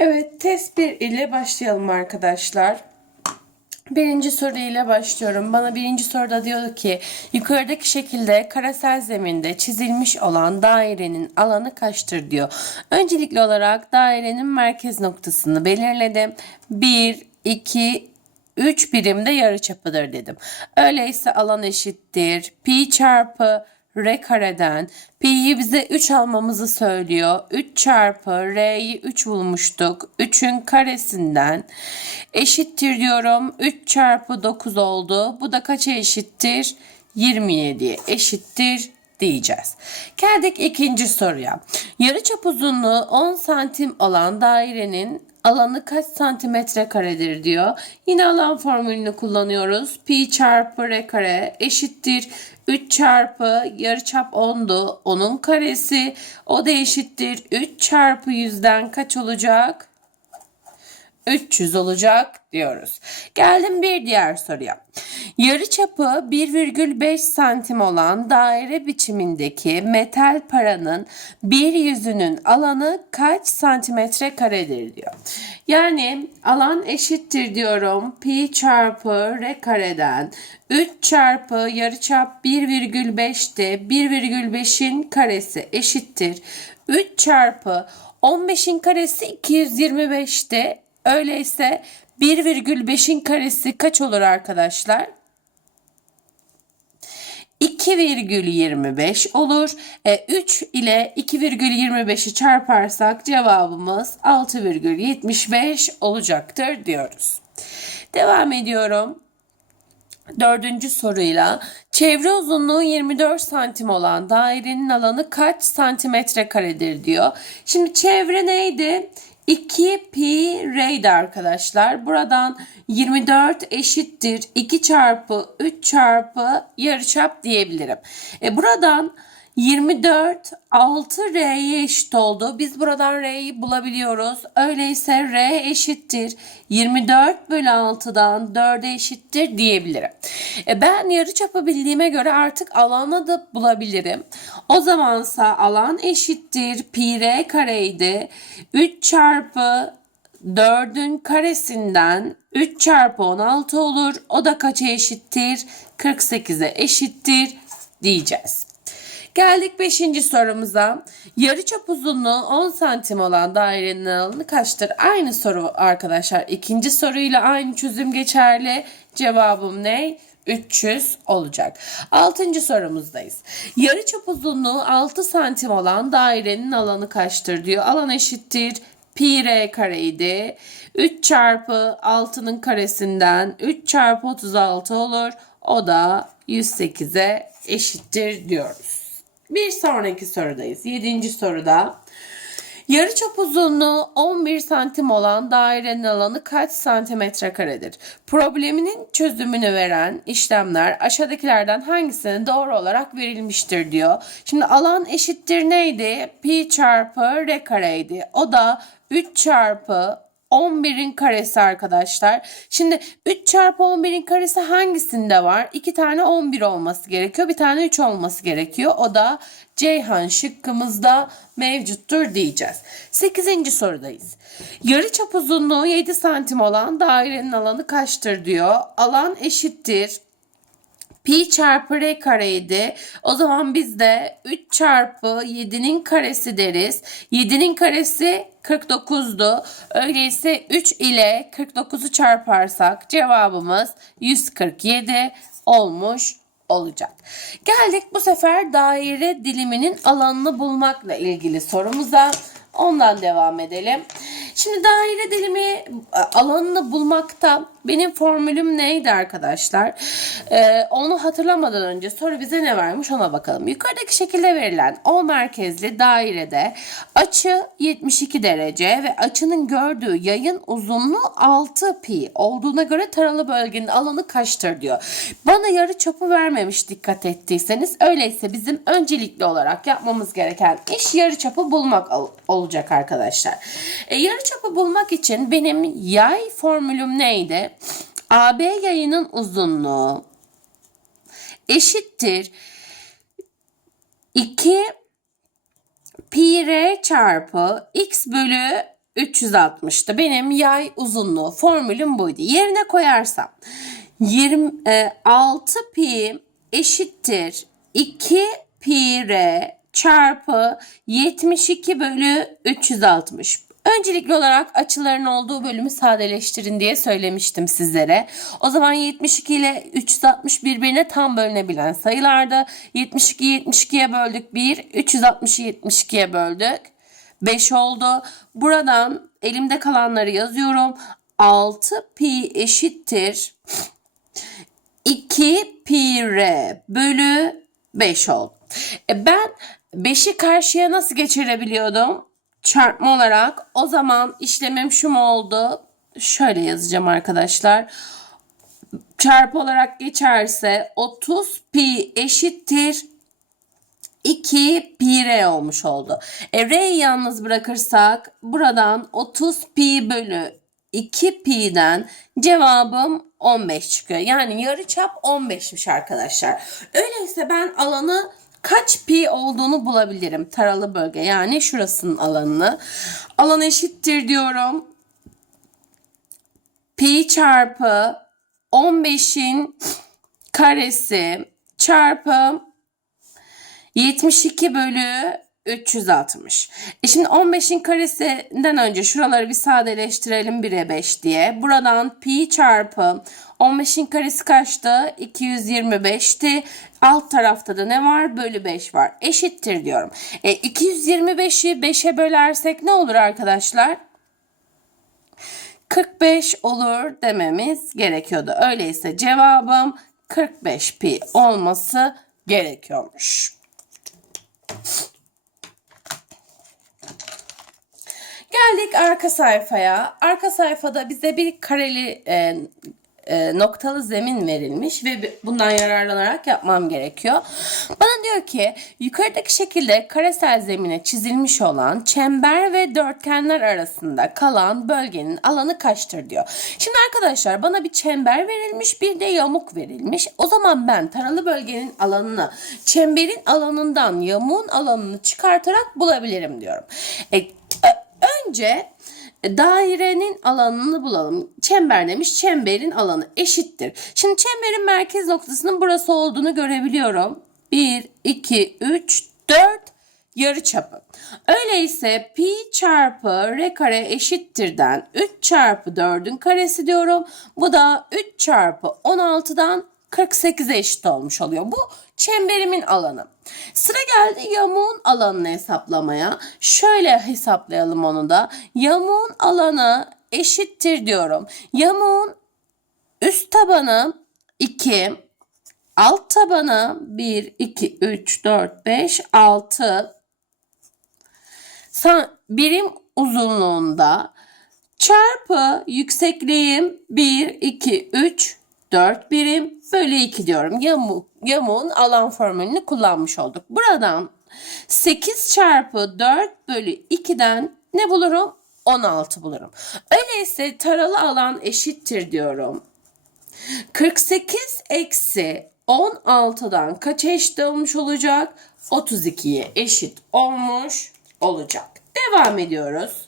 Evet, test 1 ile başlayalım arkadaşlar. Birinci soru ile başlıyorum. Bana birinci soruda diyordu ki yukarıdaki şekilde karesel zeminde çizilmiş olan dairenin alanı kaçtır diyor. Öncelikli olarak dairenin merkez noktasını belirledim. 1, 2, 3 birimde yarıçapıdır dedim. Öyleyse alan eşittir. Pi çarpı r kareden pi'yi bize 3 almamızı söylüyor. 3 çarpı r'yi 3 bulmuştuk. 3'ün karesinden eşittir diyorum. 3 çarpı 9 oldu. Bu da kaça eşittir? 27'ye eşittir diyeceğiz. Geldik ikinci soruya. Yarıçap uzunluğu 10 santim olan dairenin alanı kaç santimetre karedir diyor. Yine alan formülünü kullanıyoruz. Pi çarpı r kare eşittir 3 çarpı yarıçap 10'du. Onun karesi o da eşittir 3 çarpı 100'den kaç olacak? 300 olacak diyoruz. Geldim bir diğer soruya. Yarıçapı 1,5 santim olan daire biçimindeki metal paranın bir yüzünün alanı kaç santimetre karedir diyor. Yani alan eşittir diyorum pi çarpı r kareden 3 çarpı yarıçap 1,5'te 1,5'in karesi eşittir 3 çarpı 15'in karesi 225'te Öyleyse 1,5'in karesi kaç olur arkadaşlar? 2,25 olur. E, 3 ile 2,25'i çarparsak cevabımız 6,75 olacaktır diyoruz. Devam ediyorum. Dördüncü soruyla çevre uzunluğu 24 santim olan dairenin alanı kaç santimetre karedir diyor. Şimdi çevre neydi? 2 pi r'ydi arkadaşlar. Buradan 24 eşittir 2 çarpı 3 çarpı yarıçap diyebilirim. E buradan 24 6 R'ye eşit oldu. Biz buradan R'yi bulabiliyoruz. Öyleyse R eşittir 24 bölü 6'dan 4'e eşittir diyebilirim. E ben yarıçapı bildiğime göre artık alanı da bulabilirim. O zamansa alan eşittir pi R kareydi. 3 çarpı 4'ün karesinden 3 çarpı 16 olur. O da kaça eşittir? 48'e eşittir diyeceğiz. Geldik 5. sorumuza. Yarıçap uzunluğu 10 santim olan dairenin alanı kaçtır? Aynı soru arkadaşlar. İkinci soruyla aynı çözüm geçerli. Cevabım ne? 300 olacak. 6. sorumuzdayız. Yarıçap uzunluğu 6 santim olan dairenin alanı kaçtır diyor. Alan eşittir pi r kareydi. 3 çarpı 6'nın karesinden 3 çarpı 36 olur. O da 108'e eşittir diyoruz. Bir sonraki sorudayız. Yedinci soruda. Yarıçap uzunluğu 11 santim olan dairenin alanı kaç santimetre karedir? Probleminin çözümünü veren işlemler aşağıdakilerden hangisine doğru olarak verilmiştir diyor. Şimdi alan eşittir neydi? Pi çarpı r kareydi. O da 3 çarpı 11'in karesi arkadaşlar. Şimdi 3 çarpı 11'in karesi hangisinde var? 2 tane 11 olması gerekiyor. Bir tane 3 olması gerekiyor. O da Ceyhan şıkkımızda mevcuttur diyeceğiz. 8. sorudayız. Yarıçap uzunluğu 7 santim olan dairenin alanı kaçtır diyor. Alan eşittir. Pi çarpı r kareydi. O zaman biz de 3 çarpı 7'nin karesi deriz. 7'nin karesi 49'du. Öyleyse 3 ile 49'u çarparsak cevabımız 147 olmuş olacak. Geldik bu sefer daire diliminin alanını bulmakla ilgili sorumuza. Ondan devam edelim. Şimdi daire dilimi alanını bulmakta benim formülüm neydi arkadaşlar? Ee, onu hatırlamadan önce soru bize ne vermiş ona bakalım. Yukarıdaki şekilde verilen O merkezli dairede açı 72 derece ve açının gördüğü yayın uzunluğu 6 pi olduğuna göre taralı bölgenin alanı kaçtır diyor. Bana yarı çapı vermemiş dikkat ettiyseniz. Öyleyse bizim öncelikli olarak yapmamız gereken iş yarı çapı bulmak olacak arkadaşlar. E, yarı çapı bulmak için benim yay formülüm neydi? AB yayının uzunluğu eşittir 2 pi r çarpı x bölü 360'tı. Benim yay uzunluğu formülüm buydu. Yerine koyarsam 20, e, 6 pi eşittir 2 pi r çarpı 72 bölü 360. Öncelikli olarak açıların olduğu bölümü sadeleştirin diye söylemiştim sizlere. O zaman 72 ile 360 birbirine tam bölünebilen sayılardı. 72 72'ye böldük 1, 360'ı 72'ye böldük. 5 oldu. Buradan elimde kalanları yazıyorum. 6 pi eşittir 2 pi r bölü 5 oldu. E ben 5'i karşıya nasıl geçirebiliyordum? Çarpma olarak. O zaman işlemim şu mu oldu? Şöyle yazacağım arkadaşlar. Çarpı olarak geçerse 30 pi eşittir 2 pi r olmuş oldu. E, r'yi yalnız bırakırsak buradan 30 pi bölü 2 pi'den cevabım 15 çıkıyor. Yani yarıçap 15'miş arkadaşlar. Öyleyse ben alanı kaç pi olduğunu bulabilirim. Taralı bölge yani şurasının alanını. Alan eşittir diyorum. Pi çarpı 15'in karesi çarpı 72 bölü 360. E şimdi 15'in karesinden önce şuraları bir sadeleştirelim 1'e 5 diye. Buradan pi çarpı 15'in karesi kaçtı? 225'ti. Alt tarafta da ne var? Bölü 5 var. Eşittir diyorum. E 225'i 5'e bölersek ne olur arkadaşlar? 45 olur dememiz gerekiyordu. Öyleyse cevabım 45 pi olması gerekiyormuş. Geldik arka sayfaya. Arka sayfada bize bir kareli e, e, noktalı zemin verilmiş ve bundan yararlanarak yapmam gerekiyor. Bana diyor ki yukarıdaki şekilde karesel zemine çizilmiş olan çember ve dörtgenler arasında kalan bölgenin alanı kaçtır diyor. Şimdi arkadaşlar bana bir çember verilmiş bir de yamuk verilmiş. O zaman ben taralı bölgenin alanını çemberin alanından yamuğun alanını çıkartarak bulabilirim diyorum. E, önce dairenin alanını bulalım. Çember demiş. Çemberin alanı eşittir. Şimdi çemberin merkez noktasının burası olduğunu görebiliyorum. 1, 2, 3, 4 yarı çapı. Öyleyse pi çarpı r kare eşittirden 3 çarpı 4'ün karesi diyorum. Bu da 3 çarpı 16'dan 48'e eşit olmuş oluyor. Bu çemberimin alanı. Sıra geldi yamuğun alanını hesaplamaya. Şöyle hesaplayalım onu da. Yamuğun alanı eşittir diyorum. Yamuğun üst tabanı 2, alt tabanı 1, 2, 3, 4, 5, 6 Sa- birim uzunluğunda çarpı yüksekliğim 1, 2, 3, 4 birim bölü 2 diyorum. Yamu, yamuğun alan formülünü kullanmış olduk. Buradan 8 çarpı 4 bölü 2'den ne bulurum? 16 bulurum. Öyleyse taralı alan eşittir diyorum. 48 eksi 16'dan kaç eşit olmuş olacak? 32'ye eşit olmuş olacak. Devam ediyoruz.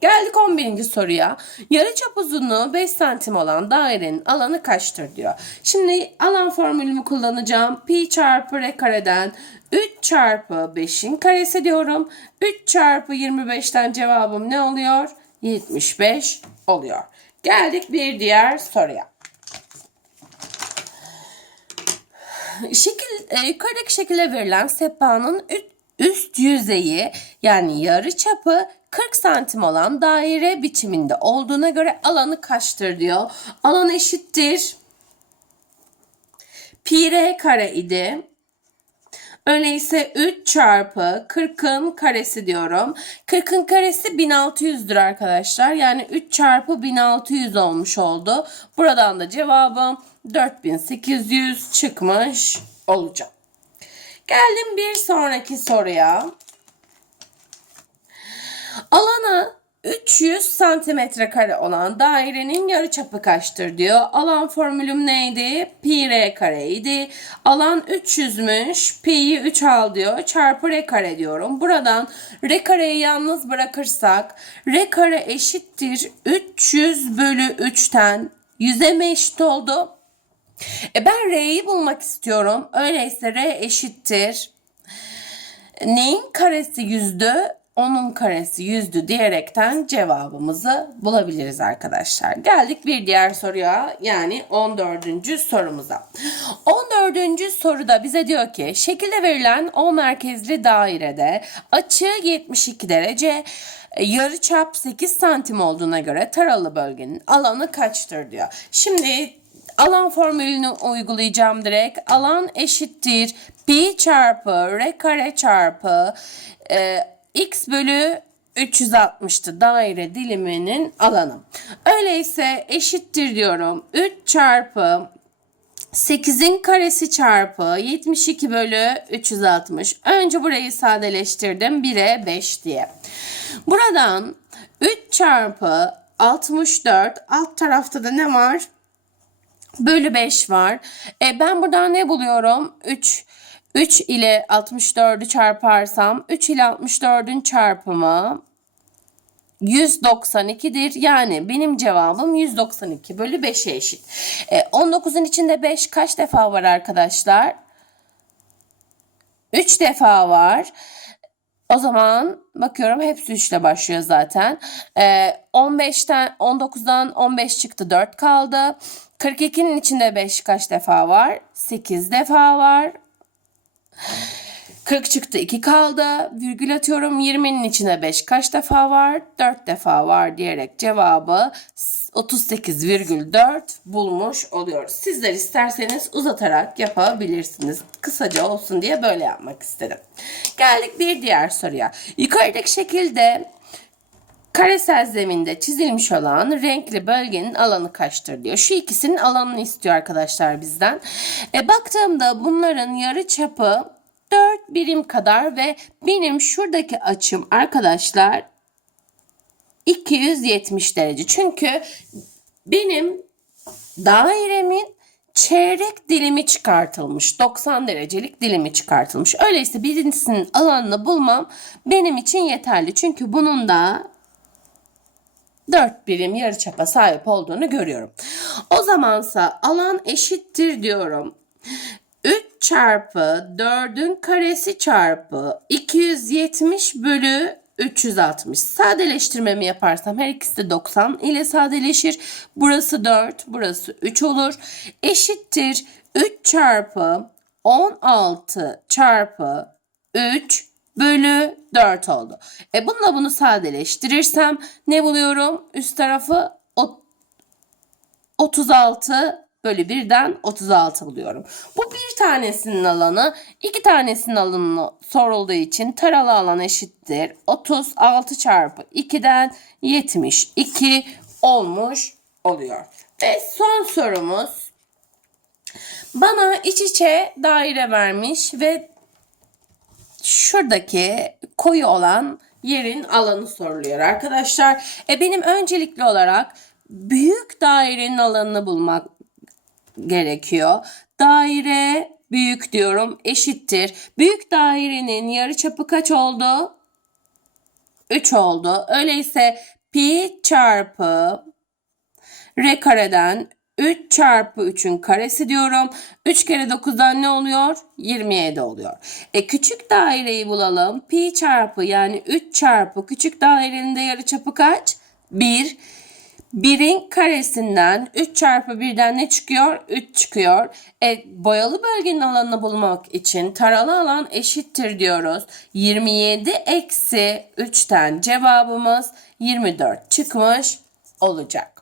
Geldik 11. soruya. Yarıçap uzunluğu 5 santim olan dairenin alanı kaçtır diyor. Şimdi alan formülümü kullanacağım. Pi çarpı r kareden 3 çarpı 5'in karesi diyorum. 3 çarpı 25'ten cevabım ne oluyor? 75 oluyor. Geldik bir diğer soruya. Şekil, e, yukarıdaki şekilde verilen sehpanın üst, üst yüzeyi yani yarı çapı 40 santim olan daire biçiminde olduğuna göre alanı kaçtır diyor. Alan eşittir. Pi r kare idi. Öyleyse 3 çarpı 40'ın karesi diyorum. 40'ın karesi 1600'dür arkadaşlar. Yani 3 çarpı 1600 olmuş oldu. Buradan da cevabım 4800 çıkmış olacak. Geldim bir sonraki soruya. Alanı 300 santimetre kare olan dairenin yarıçapı kaçtır diyor. Alan formülüm neydi? Pi r kareydi. Alan 300'müş. Pi'yi 3 al diyor. Çarpı r kare diyorum. Buradan r kareyi yalnız bırakırsak r kare eşittir 300 bölü 3'ten 100'e mi eşit oldu? E ben r'yi bulmak istiyorum. Öyleyse r eşittir. Neyin karesi yüzdü? Onun karesi yüzdü diyerekten cevabımızı bulabiliriz arkadaşlar. Geldik bir diğer soruya yani 14. sorumuza. 14. soruda bize diyor ki şekilde verilen O merkezli dairede açı 72 derece e, yarıçap 8 santim olduğuna göre taralı bölgenin alanı kaçtır diyor. Şimdi alan formülünü uygulayacağım direkt. Alan eşittir pi çarpı r kare çarpı e, x bölü 360'tı daire diliminin alanı. Öyleyse eşittir diyorum. 3 çarpı 8'in karesi çarpı 72 bölü 360. Önce burayı sadeleştirdim. 1'e 5 diye. Buradan 3 çarpı 64 alt tarafta da ne var? Bölü 5 var. E ben buradan ne buluyorum? 3 3 ile 64'ü çarparsam 3 ile 64'ün çarpımı 192'dir. Yani benim cevabım 192 bölü 5'e eşit. E, 19'un içinde 5 kaç defa var arkadaşlar? 3 defa var. O zaman bakıyorum hepsi 3 ile başlıyor zaten. E, 15'ten 19'dan 15 çıktı 4 kaldı. 42'nin içinde 5 kaç defa var? 8 defa var. 40 çıktı 2 kaldı. Virgül atıyorum 20'nin içine 5 kaç defa var? 4 defa var diyerek cevabı 38,4 bulmuş oluyoruz. Sizler isterseniz uzatarak yapabilirsiniz. Kısaca olsun diye böyle yapmak istedim. Geldik bir diğer soruya. Yukarıdaki şekilde Karesel zeminde çizilmiş olan renkli bölgenin alanı kaçtır diyor. Şu ikisinin alanını istiyor arkadaşlar bizden. E, baktığımda bunların yarı çapı 4 birim kadar ve benim şuradaki açım arkadaşlar 270 derece. Çünkü benim dairemin çeyrek dilimi çıkartılmış. 90 derecelik dilimi çıkartılmış. Öyleyse birincisinin alanını bulmam benim için yeterli. Çünkü bunun da 4 birim yarıçapa sahip olduğunu görüyorum. O zamansa alan eşittir diyorum. 3 çarpı 4'ün karesi çarpı 270 bölü 360. Sadeleştirmemi yaparsam her ikisi de 90 ile sadeleşir. Burası 4, burası 3 olur. Eşittir 3 çarpı 16 çarpı 3 bölü 4 oldu. E bununla bunu sadeleştirirsem ne buluyorum? Üst tarafı 36 bölü 1'den 36 buluyorum. Bu bir tanesinin alanı, iki tanesinin alanı sorulduğu için taralı alan eşittir. 36 çarpı 2'den 72 olmuş oluyor. Ve son sorumuz bana iç içe daire vermiş ve şuradaki koyu olan yerin alanı soruluyor arkadaşlar. E benim öncelikli olarak büyük dairenin alanını bulmak gerekiyor. Daire büyük diyorum eşittir. Büyük dairenin yarıçapı kaç oldu? 3 oldu. Öyleyse pi çarpı r kareden 3 çarpı 3'ün karesi diyorum. 3 kere 9'dan ne oluyor? 27 oluyor. E küçük daireyi bulalım. Pi çarpı yani 3 çarpı küçük dairenin de yarıçapı kaç? 1. 1'in karesinden 3 çarpı 1'den ne çıkıyor? 3 çıkıyor. E, boyalı bölgenin alanını bulmak için taralı alan eşittir diyoruz. 27 eksi 3'ten cevabımız 24 çıkmış olacak.